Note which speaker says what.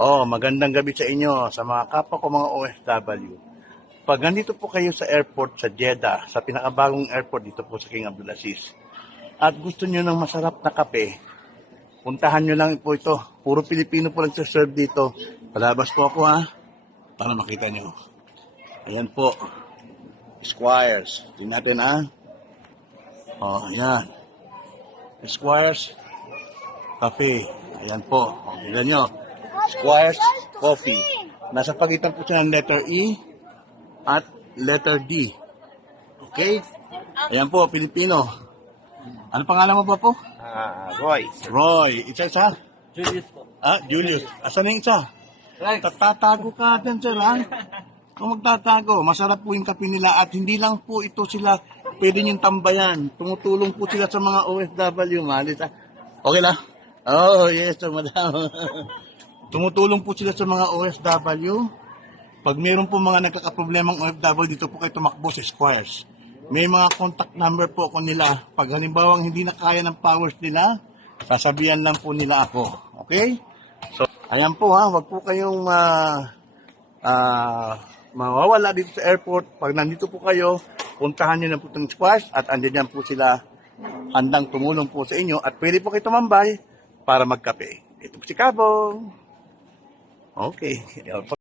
Speaker 1: Oh, magandang gabi sa inyo, sa mga kapwa ko mga OFW. Pag nandito po kayo sa airport sa Jeddah, sa pinakabagong airport dito po sa King Abdulaziz, at gusto nyo ng masarap na kape, puntahan nyo lang po ito. Puro Pilipino po lang serve dito. Palabas po ako ha, para makita nyo. Ayan po. Squires. Tingnan natin ha. Oh, ayan. Squires Cafe. Ayan po. O, tingnan nyo. Squires Coffee. Nasa pagitan po siya ng letter E at letter D. Okay? Ayan po, Pilipino. Ano pangalan mo ba po?
Speaker 2: Ah, Roy.
Speaker 1: Roy. Isa-isa?
Speaker 2: Julius po.
Speaker 1: Ah, Julius. Asan na yung isa? Tatatago ka dyan, sir, ha? Kung magtatago, masarap po yung kape nila at hindi lang po ito sila pwede niyong tambayan. Tumutulong po sila sa mga OFW, malis, ha? Okay lang? Oh, yes, sir, madam. Tumutulong po sila sa mga OFW. Pag meron po mga nagkakaproblemang OFW, dito po kayo tumakbo sa Squares. May mga contact number po ako nila. Pag halimbawa hindi na kaya ng powers nila, sasabihan lang po nila ako. Okay? So, ayan po ha, wag po kayong ah, ah, mawawala dito sa airport. Pag nandito po kayo, puntahan nyo na po itong squash at andyan po sila handang tumulong po sa inyo at pwede po kayo tumambay para magkape. Ito po si Kabong. Okay.